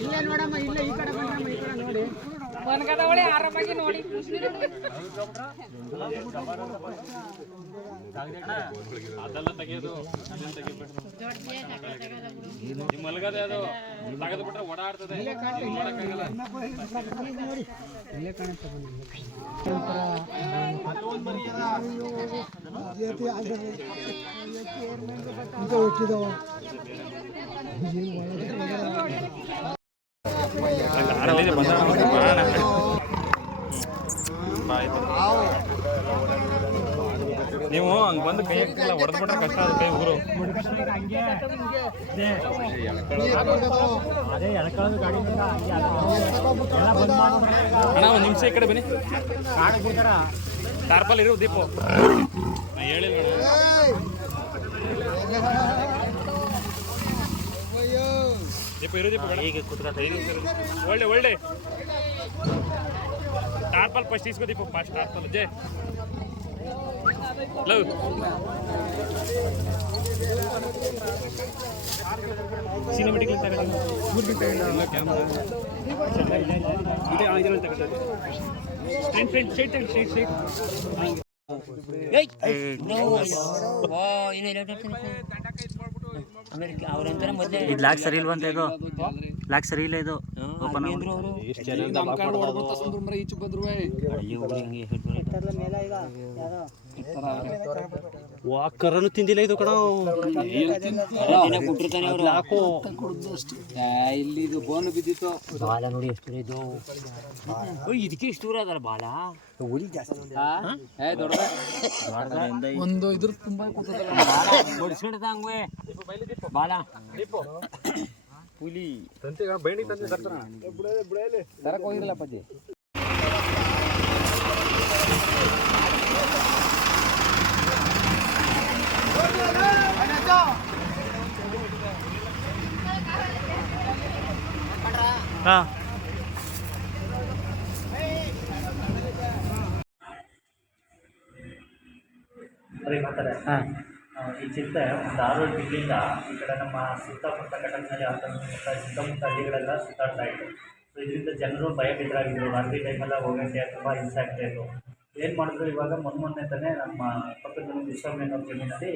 ಇಲ್ಲೇ ನೋಡಮ್ಮ, ಇಲ್ಲ ಈ ಕಡೆ ಬಂದ್ರಮ್ಮ, ಈ ಕಡೆ ನೋಡಿ ಒಣಗದವಳೆ ಆರಾಮಾಗಿ ನೋಡಿ. ಅದೆಲ್ಲ ತೆಗೆಯೋದು ಮಲಗದೆ ಅದು ತೆಗೆದು ಬಿಟ್ರೆ ಓಡಾಡ್ತದೆ. ಇಲ್ಲೇ ಕಾಣುತ್ತೆ ನೀವು ಹಂಗೆ ಬಂದು ಕೈ ಹಾಕಿಲ್ಲ, ಹೊಡೆದ್ಬಿಟ್ರೆ ಕಷ್ಟ ಆಗುತ್ತೆ ಊರು. ಅಣ್ಣ ಒಂದು ನಿಮಿಷ ಈ ಕಡೆ ಬನ್ನಿ. ಟಾರ್ಪಲ್ ಇರು ದೀಪು, ಹೇಳಿಲ್ಲ ದೀಪ ಇರು ದೀಪ ಈಗ ಒಳ್ಳೆ ಒಳ್ಳೆ ಟಾರ್ಪಲ್ ಫಸ್ಟ್ ಇಸ್ಕೋ ದೀಪ, ಫಸ್ಟ್ ಟಾರ್ಪಲ್ ಜೈ ಲವ್. ಸಿನಿಮೆಟಿಕ್ ತಗೊಂಡು ಕ್ಯಾಮ್ರಾ ಇದೆ, ಇದರಲ್ಲಿ ತಗೊಂಡು ಫ್ರೆಂಡ್ ಸ್ಟ್ರೈಟ್ ತಗೊಂಡು ಸ್ಟ್ರೈಟ್ ಇದು ಲಾಕ್ ಸರಿ ಇಲ್ವಾ ಅಂತ? ಇದು ಲಾಕ್ ಸರಿ ಇಲ್ಲ, ಇದು ಓಪನ್ ಕರನು ತಿಂದಿಲ್ಲ ಇದು ಕಣ. ಇಲ್ಲಿ ಇದು ಬೋನ್ ಬಿದ್ದಿತ್ತು. ಬಾಲ ನೋಡಿ ಎಷ್ಟು ಇದು, ಇದಕ್ಕೆ ಇಷ್ಟು ದೂರ ಅದಲ್ಲ ಬಾಲ. ಒಂದು ಇದ್ರ ತುಂಬಾ ಹೊಡಿಸ್ಕೊಂಡಂಗೆ ಬಾಲ ಹುಲಿ ತಂತಿಗ ಬೈಂಡಿ ತಂತಿ ತರಕ್ಕೆ ಹೋಗಿರಲ್ಲ ಪಜ್ಜಿ. ಹಾಂ ಈ ಚಿರತೆ ಒಂದು 6 ತಿಂಗಳಿಂದ ಈ ಕಡೆ ನಮ್ಮ ಸುತ್ತಮುತ್ತ ಕಟಕ್ನಲ್ಲಿ ಸುತ್ತಮುತ್ತ ಹಳ್ಳಿಗಳೆಲ್ಲ ಸುತ್ತಾಡ್ತಾ ಇತ್ತು. ಸೊ ಇದರಿಂದ ಜನರು ಭಯಭೀತರಾಗಿದ್ದರು. ರಾತ್ರಿ ಟೈಮೆಲ್ಲ ಹೋಗೋಕ್ಕೆ ತುಂಬ ಹಿಂಸೆ ಆಗ್ತಾಯಿತ್ತು. ಏನು ಮಾಡಿದ್ರು, ಇವಾಗ ಮೊನ್ನೆ ತಾನೇ ನಮ್ಮ ಪಕ್ಕದ ವಿಶ್ವಮೇನ ಜಮೀನಲ್ಲಿ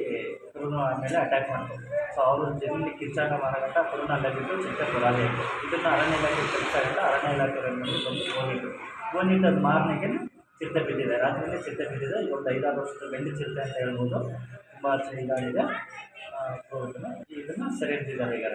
ಕರುಣ ಮೇಲೆ ಅಟ್ಯಾಕ್ ಮಾಡಿದ್ರು. ಸೊ ಅವರು ಜಮೀನಲ್ಲಿ ಕಿರ್ಚಾಟ ಮಾಡೋಗಂಟ ಕರುಣ ಅಲ್ಲೇ ಬಿಟ್ಟು ಚಿರತೆ ಬರೋದೇ ಇತ್ತು. ಇದನ್ನು ಅರಣ್ಯ ಇಲಾಖೆ ಕೆಲಸದಿಂದ ಅರಣ್ಯ ಇಲಾಖೆಯವರಲ್ಲಿ ಬಂದು ಹೋಗಿದ್ದು ಅದು ಮಾರನೆಗೆ ಚಿರತೆ ಬಿದ್ದಿದೆ. ರಾತ್ರಿಯಲ್ಲಿ ಚಿರತೆ ಬಿದ್ದಿದೆ. ಇವತ್ತು 5-6 ವರ್ಷದ ಗಂಡು ಚಿರತೆ ಅಂತ ಹೇಳ್ಬೋದು. ತುಂಬ ಇದಾಗಿದೆ. ಇದನ್ನು ಸೆರೆ ಹಿಡಿದಿದ್ದಾರೆ ಈಗ.